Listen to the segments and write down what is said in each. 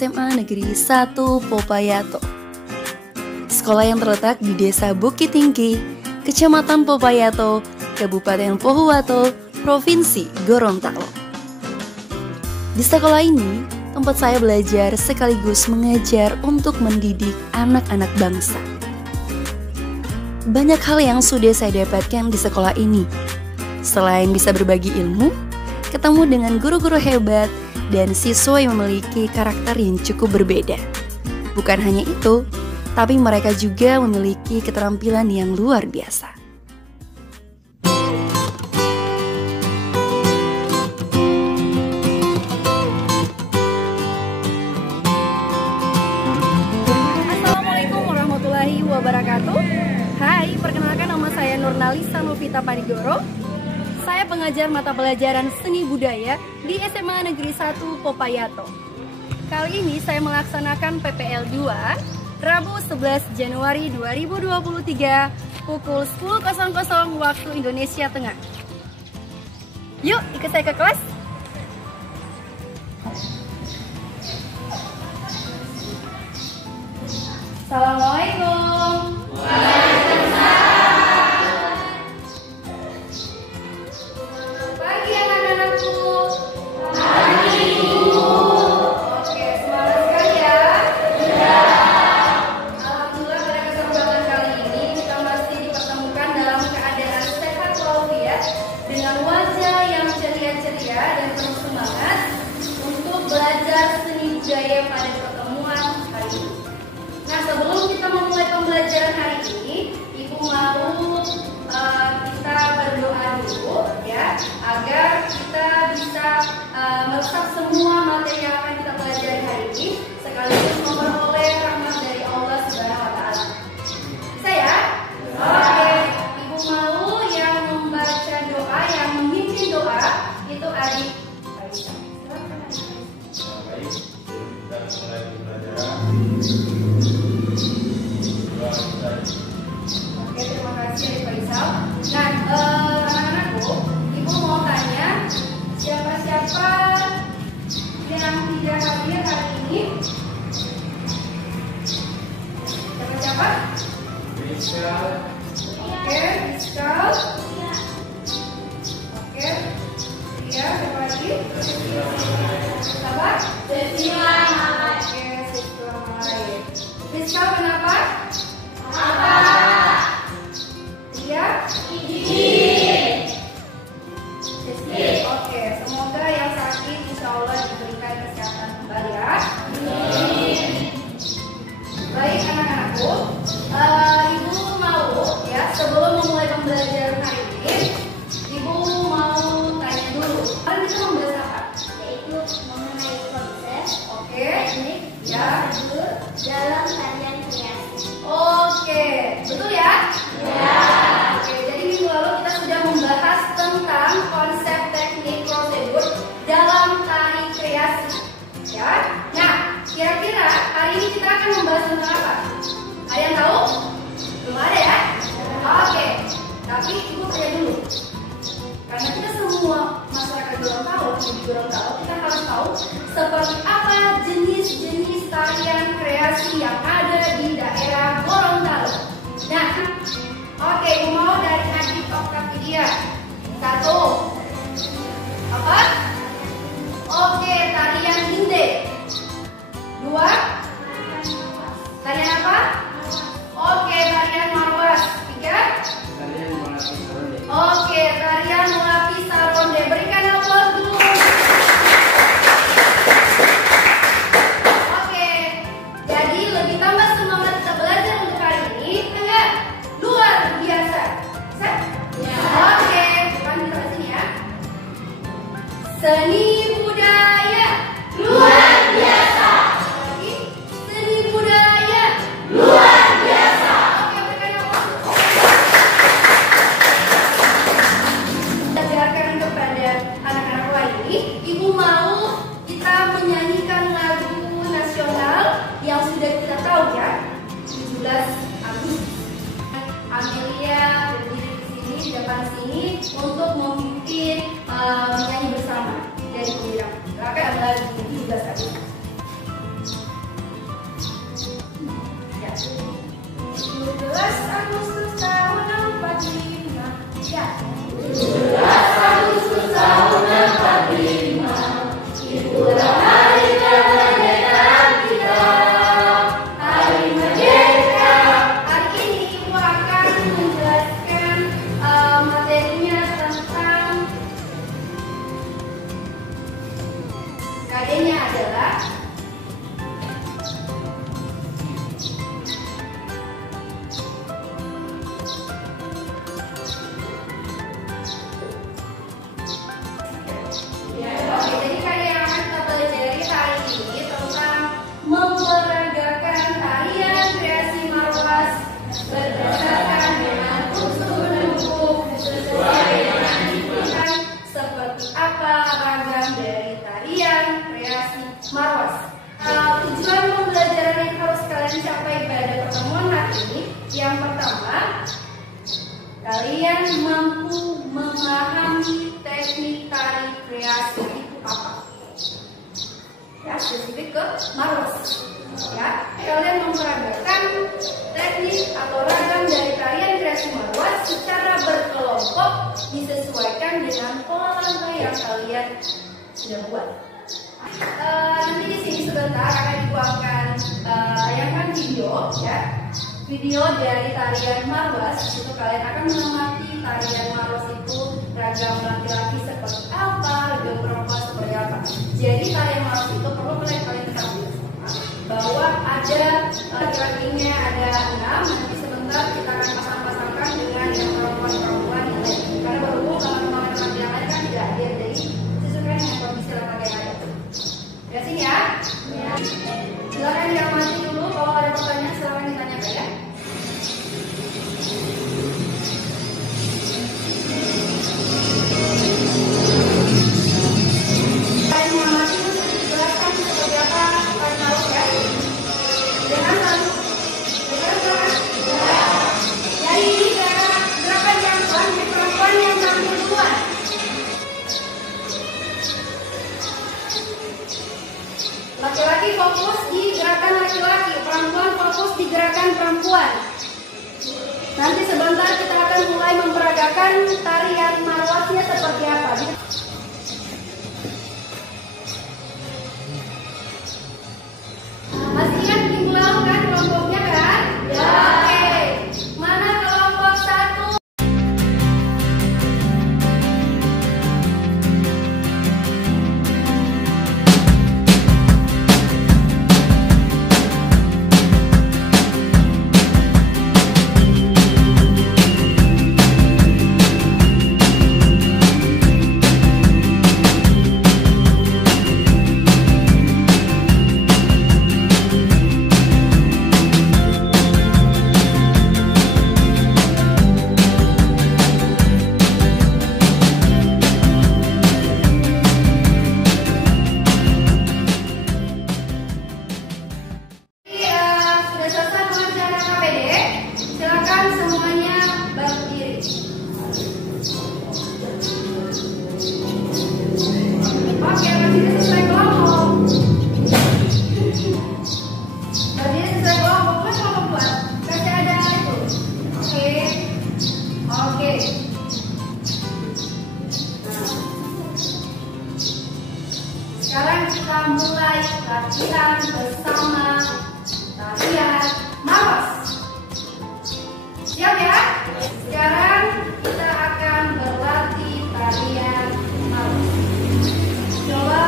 SMA Negeri 1 Popayato. Sekolah yang terletak di Desa Bukit Tinggi, Kecamatan Popayato, Kabupaten Pohuwato, Provinsi Gorontalo. Di sekolah ini, tempat saya belajar sekaligus mengajar untuk mendidik anak-anak bangsa. Banyak hal yang sudah saya dapatkan di sekolah ini. Selain bisa berbagi ilmu, ketemu dengan guru-guru hebat, dan siswa yang memiliki karakter yang cukup berbeda. Bukan hanya itu, tapi mereka juga memiliki keterampilan yang luar biasa. Assalamualaikum warahmatullahi wabarakatuh. Hai, perkenalkan nama saya Nurnalisa Novita Panigoro. Saya pengajar mata pelajaran seni budaya di SMA Negeri 1 Popayato. Kali ini saya melaksanakan PPL 2 Rabu 11 Januari 2023 pukul 10.00 waktu Indonesia Tengah. Yuk ikut saya ke kelas. Assalamualaikum. Dan penuh semangat untuk belajar seni budaya pada pertemuan hari ini. Nah, sebelum kita memulai pembelajaran hari ini, Ibu mau kita berdoa dulu ya, agar kita bisa meresap semua materi yang akan kita pelajari hari ini, sekaligus memperoleh rahmat dari Allah Subhanahu wa Ta'ala. Saya, oke, Ibu mau yang membaca doa, yang memimpin doa itu Adik Faisal. Baik, kita mulai pembelajaran. Oke, terima kasih Adik Faisal. Nah, anak-anakku, Ibu mau tanya siapa-siapa yang tidak hadir hari ini? Siapa-siapa? Rizal. Oke, Rizal. Oke. Ya, siapa lagi? Siapa? Siswa. Oke, siswa lain. Rizal kenapa? Apa? Iya? Izin. Oke, semoga yang sakit insya Allah diberikan kesehatan kembali ya. Baik anak-anakku, Ibu mau ya sebelum memulai pembelajaran hari ini, Ibu mau tanya dulu. Kalian bisa membahas apa? Yaitu mengenai konsep, Teknik, ya. dalam tarian kreasi. Oke, betul ya? Ya. Oke, jadi minggu lalu kita sudah membahas tentang konsep teknik prosedur dalam tari kreasi. Ya. Nah, kira-kira hari ini kita akan membahas tentang apa? Ada yang tahu? Belum ada ya? Oke, tapi Ibu tanya dulu. Karena kita semua masyarakat Gorontalo, di Gorontalo, kita harus tahu seperti apa jenis-jenis tarian kreasi yang ada di daerah Gorontalo. Nah, oke, mau dari Adik Octavidia. 1. Apa? Oke, tarian Hinde. 2. Tarian apa? Oke, tarian Marwas. 3. Kalian melapis ronde. Oke, tarian melapis ronde. Berikan aplaus dulu. Oke, jadi lebih tambah semangat kita belajar untuk hari ini, enggak? Luar biasa. Bisa? Ya. Oke, bukan kita ke sini ya. Seni budaya luar biasa. Lagi, seni budaya luar biasa. Oke, berikan aplaus. Ajarkan kepada anak-anak lain, Ibu mau kita menyanyikan lagu nasional yang sudah kita tahu ya, 17 Agustus. Amelia berdiri di sini, di depan sini untuk memimpin menyanyi bersama dari Pembirang. Silakan lagu 17 Agustus. kalian mampu memahami teknik tari kreasi itu apa? Ya, spesifik ke Marwas. Ya, kalian memperagakan teknik atau ragam dari tarian kreasi Marwas secara berkelompok disesuaikan dengan pola langkah yang kalian sudah buat. Nanti di sini sebentar akan ibu akan tayangkan video, ya, video dari tarian Marwas. Itu kalian akan mengamati tarian Marwas itu ragam laki-laki seperti apa, ragam perempuan seperti apa. Jadi tarian Marwas itu perlu kalian ketahui bahwa ada laki-lakinya ada 6. Nanti sebentar kita akan pasang-pasangkan dengan yang perempuan-perempuan yang lain. Karena berhubung teman-teman yang lain kan tidak hadir, jadi sesuaikan dengan kondisi lembaga yang ada. Ya sini ya. Silakan diamati dulu, kalau ada pertanyaan silakan ditanyakan ya. Kalian mengamati dijelaskan seperti apa kalian tahu ya. Jangan lalu jadi ini gerakan perempuan yang tampil duluan. Laki-laki fokus di gerakan laki-laki, perempuan fokus di gerakan perempuan. Nanti sebentar kita akan mulai memperagakan tarian Marwasnya seperti apa. Masih ingat minggu lalu kan kelompoknya kan? Ya. Oke. Mana kelompok 1? Sekarang kita mulai latihan bersama tarian Marwas. Siap ya? Sekarang kita akan berlatih tarian Marwas. Coba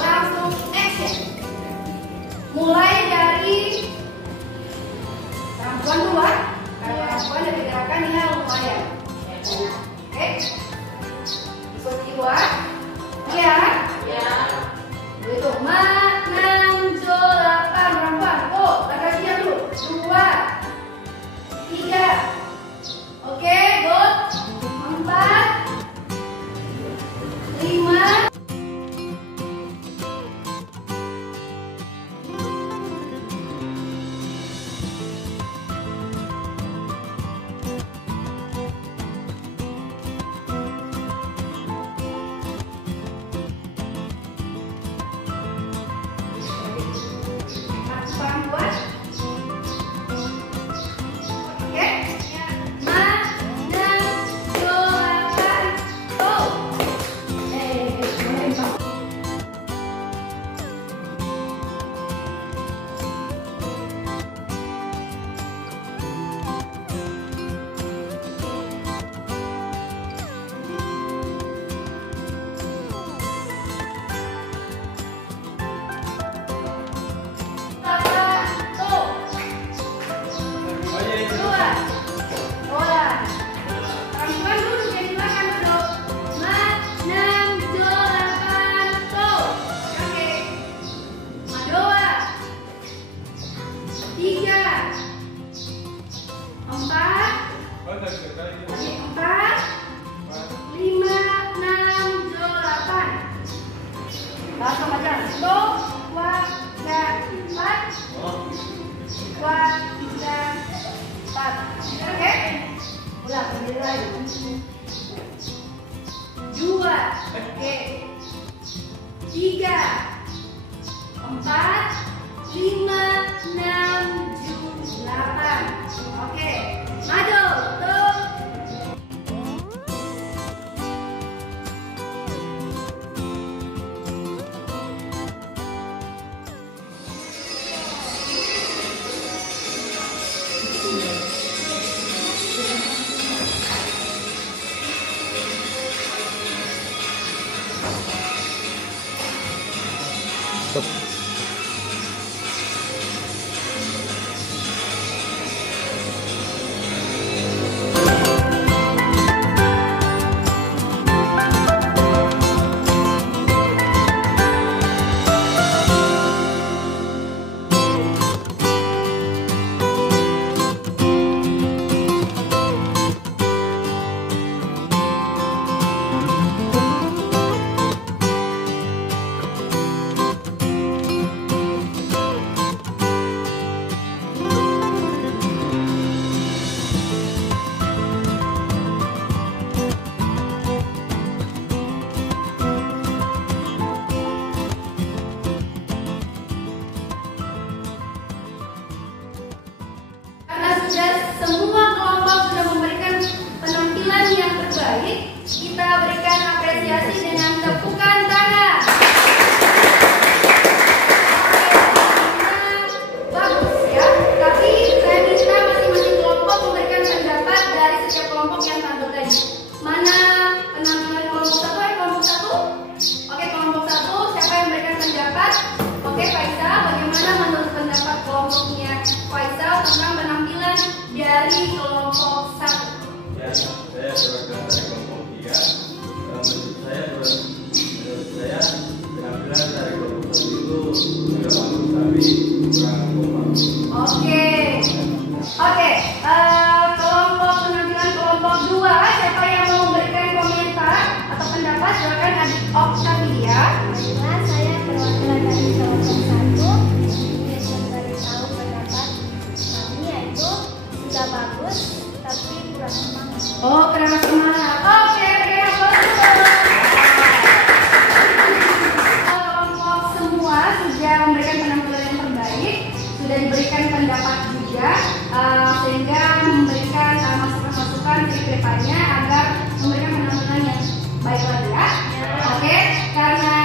langsung action. Mulai dari perempuan duluan. Karena perempuan ada gerakan yang lumayan. Oke. Ikuti ibu. Iya. Ya. Itu 6, 7, 8 perempuan. Tuh, bagasinya dulu. 2, 3. Oke, good. 4, 5. Langsung aja. Do, wa, ga, pat. Wa, ga, pat. Oke? Ulang, berdiri lagi. 2. Oke. 3, 4, 5, 6, 7, 8. Oke. Maju. Tuh. Stop. Semua kelompok sudah memberikan penampilan yang terbaik. Kita berikan apresiasi dengan tepukan tangan. Bagus ya. Tapi saya minta masing-masing kelompok memberikan pendapat dari setiap kelompok yang tampil tadi. Mana penampilan kelompok satu? Kelompok satu? Oke, kelompok satu. Siapa yang memberikan pendapat? Oke, Faisal. Bagaimana menurut pendapat kelompoknya Faisal tentang penampilan dari kelompok satu? Ya, saya berasal dari kelompok 3. Menurut saya penampilan dari kelompok 1 itu sudah bagus tapi kurang kompak. Oke. Kelompok penampilan kelompok 2, siapa yang mau memberikan komentar atau pendapat? Silakan Adik Octavia. Baiklah, saya perwakilan dari kelompok 1 ingin memberitahu pendapat kami, yaitu sudah bagus tapi kurang semangat. Oh, kurang semangat. Oke, berikan aplaus. Kelompok semua sudah memberikan penampilan yang terbaik, sudah diberikan pendapat juga, sehingga memberikan masukan-masukan di depannya agar memberikan penampilan yang baik lagi ya. Oke, karena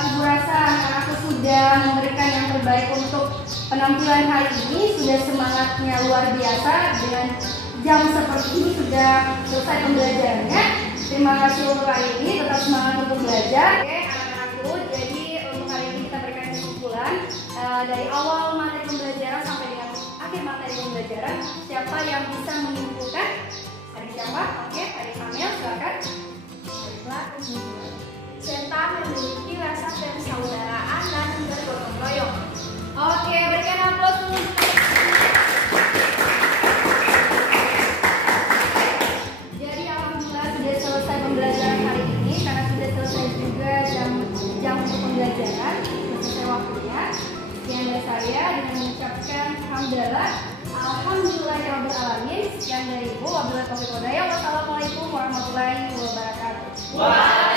Ibu rasa anak-anakku sudah memberikan yang terbaik untuk penampilan hari ini, sudah semangatnya luar biasa. Dengan jam seperti ini sudah selesai pembelajarannya. Terima kasih untuk hari ini, tetap semangat untuk belajar. Oke, anak-anakku, jadi untuk hari ini kita berikan kesimpulan dari awal materi pembelajaran sampai dengan akhir materi pembelajaran. Siapa yang bisa menyimpulkan? Adik siapa? Oke, Adik Amel, silakan. Baiklah, serta memiliki rasa persaudaraan dan bergotong royong. Oke, berikan aplaus dulu. Jadi alhamdulillah sudah selesai pembelajaran hari ini, karena sudah selesai juga jam pembelajaran, selesai waktunya. Sekian dari saya dengan mengucapkan hamdalah, alhamdulillahirabbil alamin. Sekian dari Ibu, wabillahi taufiq wal hidayah. Wassalamualaikum warahmatullahi wabarakatuh.